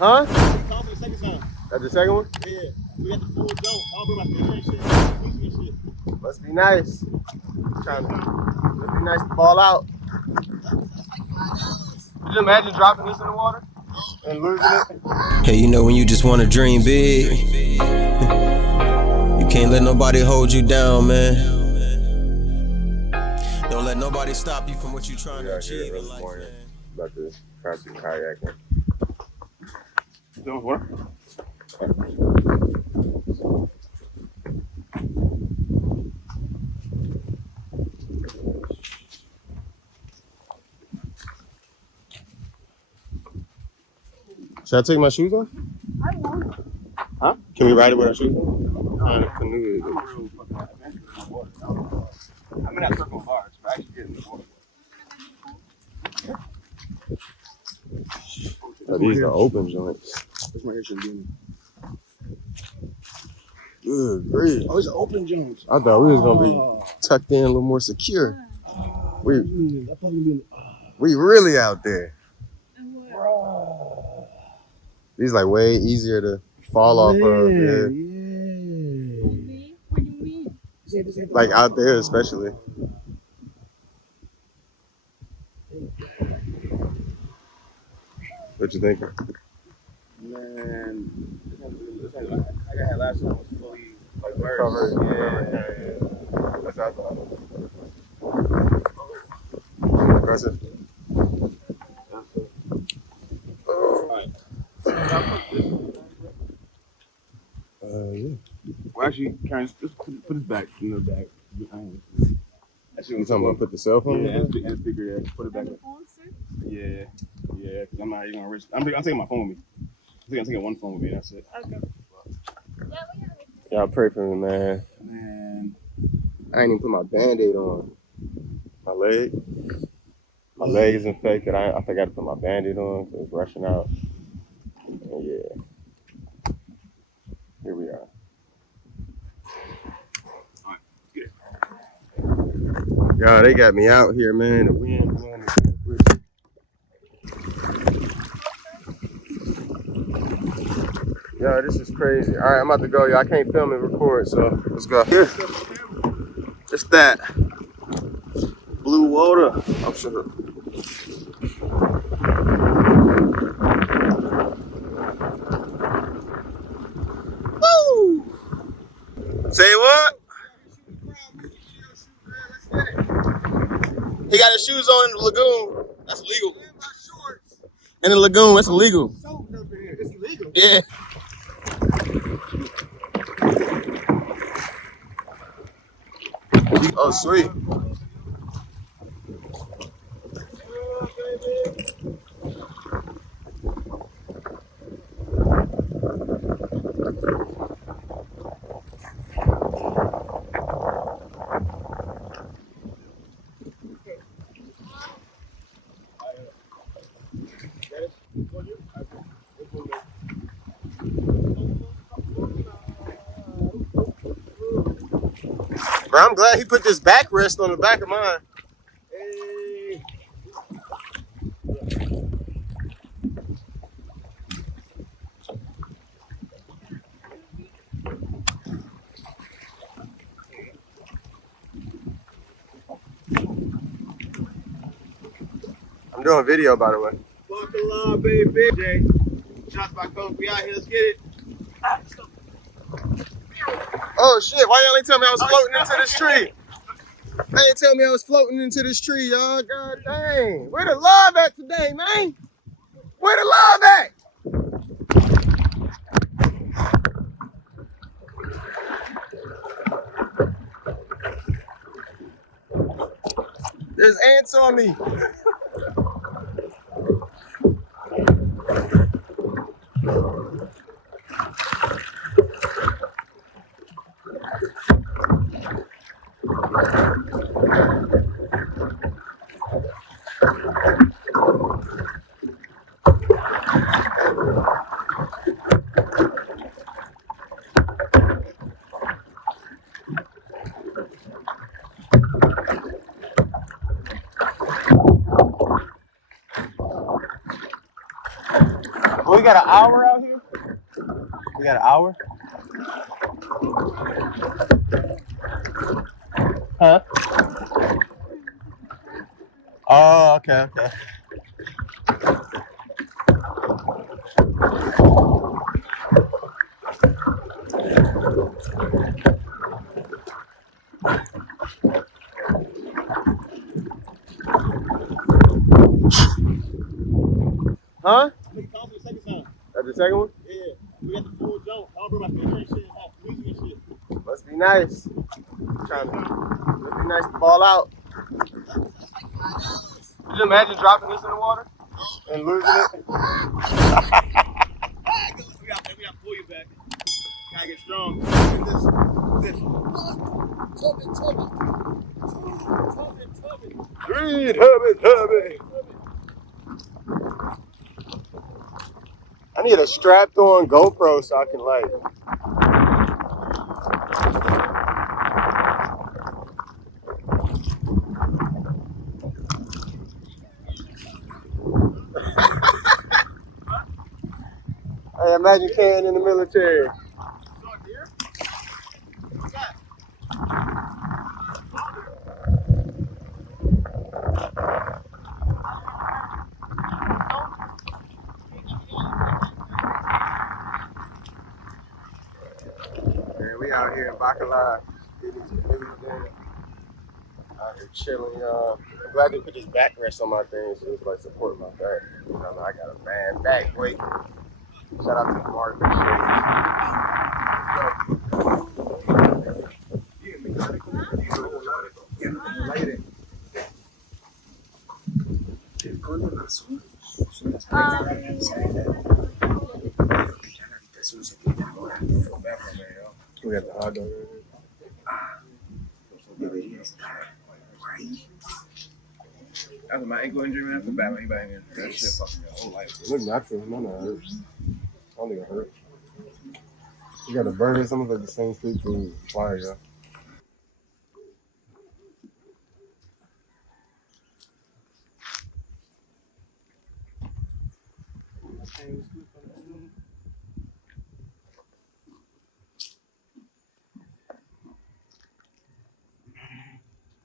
Huh? He called for the second time. That's the second one? Yeah. We got the full jump. I don't bring my speaker and shit. Must be nice. Must be nice to ball out. Could you imagine dropping this in the water and losing it? Hey, you know when you just want to dream big, you can't let nobody hold you down, man. Don't let nobody stop you from what you're trying to achieve in life, man. About to try some kayaking. Doing what? Should I take my shoes off? I won't. Huh? Can we ride it with our shoes on? Canoe. I'm in that circle of bars, but I actually get in the water. Oh, these are open joints. This right here should be in. Good grief. Oh, it's an open joint. I thought we was gonna be tucked in a little more secure. We really out there. These like way easier to fall off of. Yeah. What do you mean? Like out there especially. What you think? Man, I got last time was fully like Covered. Yeah. That's what I thought. Aggressive. Yeah. Well, actually, Karen, just put this back in the bag. You talking about put the cell phone? Yeah, and speaker, yeah. Put it back up. Yeah, yeah. Cause I'm not even gonna risk. I'm taking my phone with me. I think I'm taking one phone with me. That's it. Okay. Y'all pray for me, man. Man, I ain't even put my Band-Aid on. My leg. My leg is infected. I forgot to put my Band-Aid on because it's rushing out. And yeah. Here we are. Yo, they got me out here, man. The wind blowing. Yo, this is crazy. All right, I'm about to go, yo. I can't film and record, so let's go. Here. It's that blue water. I'm sure. Woo! Say what? He got his shoes on in the lagoon. That's illegal. In the lagoon, that's illegal. it's illegal. Yeah. Oh, sweet. Bro, I'm glad he put this backrest on the back of mine. Hey. I'm doing a video, by the way. Bacalar, baby. Jay. Shots by Coach. We out here. Let's get it. Let's go. Oh shit, why y'all ain't tell me I was floating into this tree? They ain't tell me I was floating into this tree, y'all. God dang. Where the love at today, man? Where the love at? There's ants on me. we got an hour out here? We got an hour? Huh? Oh, okay. Huh? That's the second one? Yeah, we got the full jump. I brought my finger and shit, music and shit. Must be nice. Must be nice to ball out. Could you imagine dropping this in the water and losing it? We got to pull you back. Gotta get strong. This. Reed, hubby. I need a strapped on GoPro so I can like. Hey, imagine Ken in the military. Man, we out here in Bacalar. Out here chilling, y'all. I'm glad they put this backrest on my thing so it's like support my back. You know, I got a bad back weight. Shout out to the artificial We got the hot dog. After my ankle injury, man, I feel bad when anybody in there. That shit fucking my whole life. It look natural. None of it hurts. I don't think it hurts. You got a burger, some of like the same street food. Fire, yeah.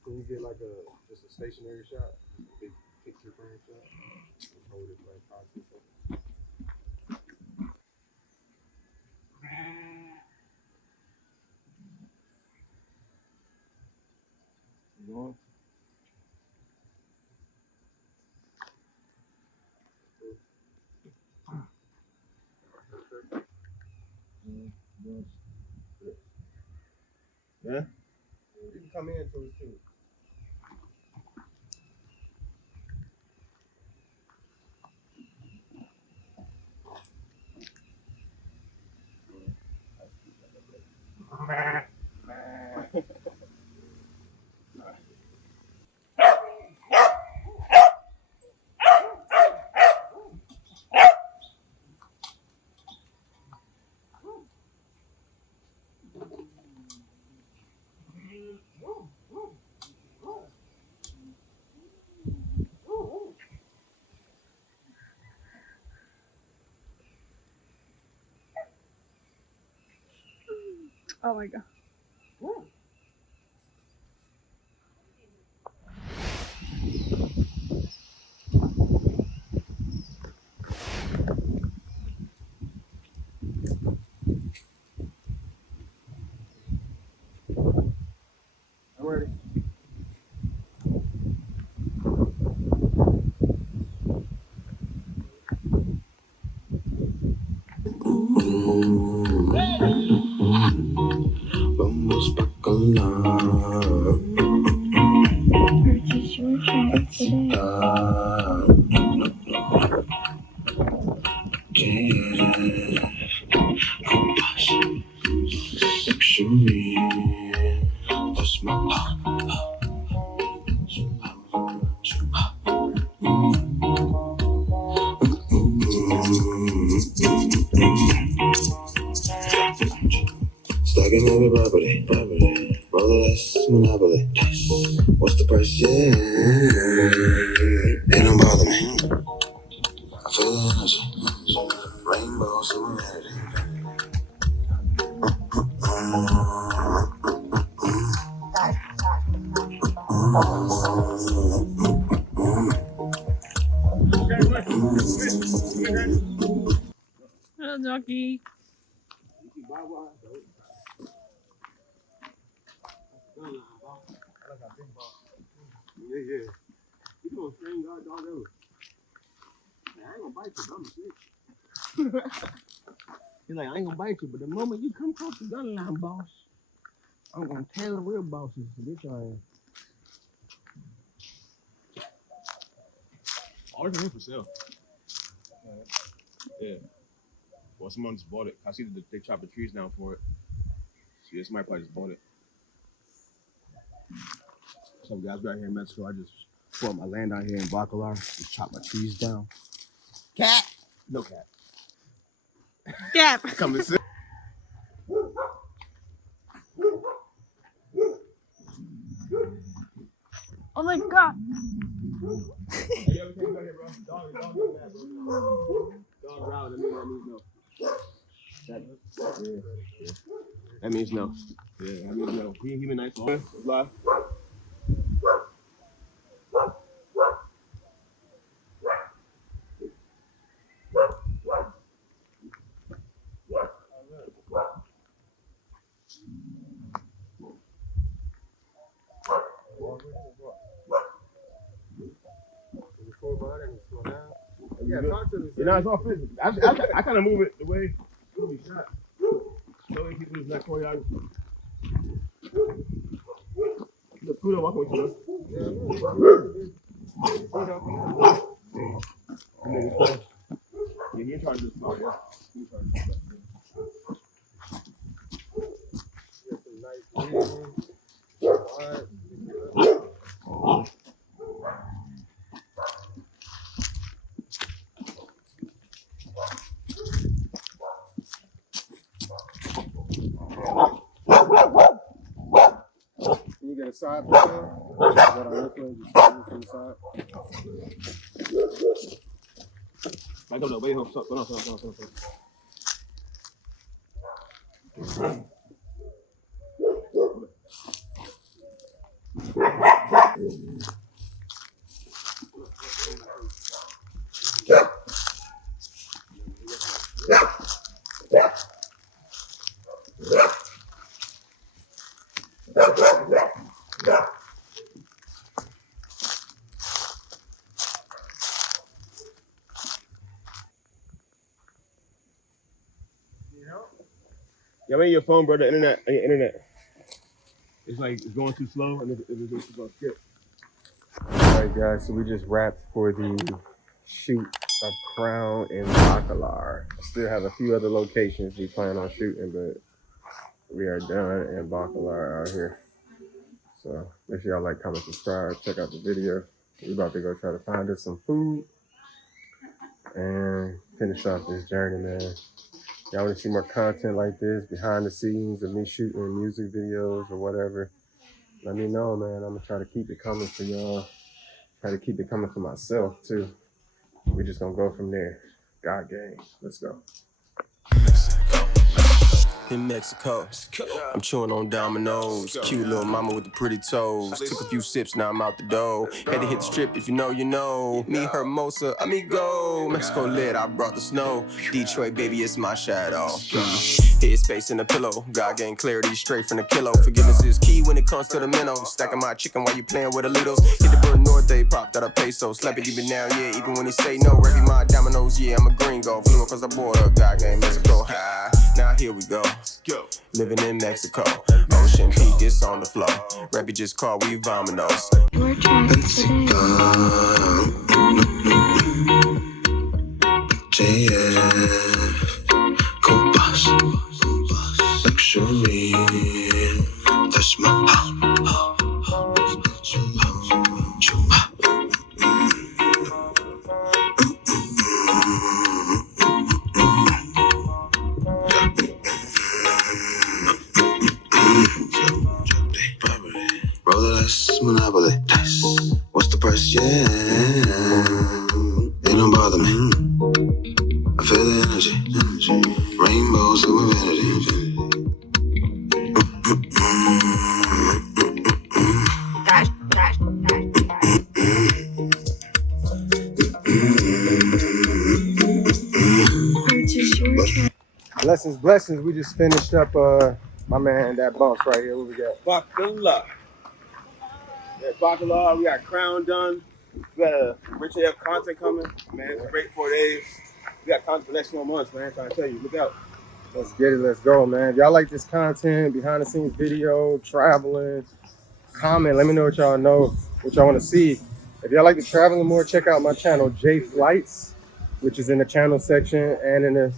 Can you get like just a stationary shot? A big picture frame shot? Just hold it like 5, 6 seconds. You going? Yeah? You can come in to us too. Oh my god. I'm ready. Vamos bacalar. Purchase your shot today. Luxury. That's my stacking every property. Roll less monopoly. What's the price? Yeah, ain't no bother me. I feel the energy. about some humanity. Hello, doggy. Yeah, yeah. You gonna string guard dog ever. I ain't gonna bite you, but I'm a snitch. He's like, I ain't gonna bite you, but the moment you come across the gun line, boss, I'm gonna tell the real bosses. Bitch, I am. All this is for sale. Yeah. Well, someone just bought it. I see that they chop the trees down for it. So yeah, somebody probably just bought it. Some guys right here in Mexico, I just bought my land out here in Bacalar and chop my trees down. Cat! No cat. Gap. Come and sit. Oh my god. Hey, everything go here, bro. Dog is bad, bro. Dog growled, that means no. That means no. Yeah, that means no. He been nice. Live. Yeah, talk to me. You know, it's all physical. I kind of move it the way it'll be shot. So many people is not choreography. Look, Kudo, walk with you. Yeah, he ain't trying to do smart, yeah. He ain't trying to do smart. Can you get a side picture? What I look like, just from the side. Back up, wait, hold on. Yeah, wait your phone, bro. The internet. It's like it's going too slow, and it's going to skip. Alright guys, so we just wrapped for the shoot of Crown in Bacalar. Still have a few other locations we plan on shooting, but we are done in Bacalar out here. So make sure y'all like, comment, subscribe, check out the video. We're about to go try to find us some food and finish off this journey, man. Y'all want to see more content like this, behind the scenes of me shooting music videos or whatever, let me know, man. I'm gonna try to keep it coming for y'all. Try to keep it coming for myself too. We're just gonna go from there. God gang, let's go. In Mexico, I'm chewing on dominoes. Cute little mama with the pretty toes. Took a few sips, now I'm out the door. Had to hit the strip, if you know, you know. Me, Hermosa, amigo. Mexico lit, I brought the snow. Detroit, baby, it's my shadow. Hit space in the pillow. God gain clarity straight from the kilo. Forgiveness is key when it comes to the minnows. Stacking my chicken while you playing with the Litos. Hit the Bur Norte, popped out a peso. Slap it deep down, yeah, even when he say no. Rapping my dominoes, yeah, I'm a gringo. Flew across the border, God gang, Mexico. Ha. Now here we go. Living in Mexico. Ocean Peak, it's on the floor. Rappy just called, we vominos. Luxury, that's my Rolex, Monopoly. What's the price? Yeah, it don't bother me. I feel the energy. Blessings, blessings. We just finished up my man that bumps right here. What we got? Bacalar. Yeah, Bacalar. We got Crown done. We got a Rich AF content coming. Man, it's a great 4 days. We got content for the next 4 months, man. I'm trying to tell you, look out. Let's get it. Let's go, man. If y'all like this content, behind the scenes video, traveling, comment. Let me know what y'all want to see. If y'all like the traveling more, check out my channel, J Flights, which is in the channel section and in the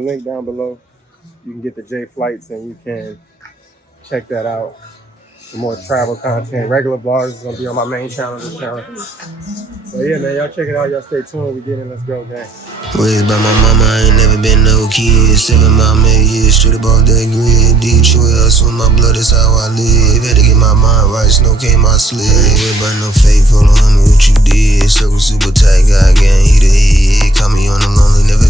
link down below. You can get the J Flights and you can check that out. Some more travel content. Regular vlogs is gonna be on my main channel, this channel. So yeah, man, y'all check it out. Y'all stay tuned. We get in. Let's go, gang. Raised by my mama, I ain't never been no kid. 7 mile made years, straight above that grid. Detroit, hustle in my blood, that's how I live. Had to get my mind right, snow came my slid. Ain't by no fake, follow homie what you did. Circle super tight, God gang, he the head. Caught me on the lonely, never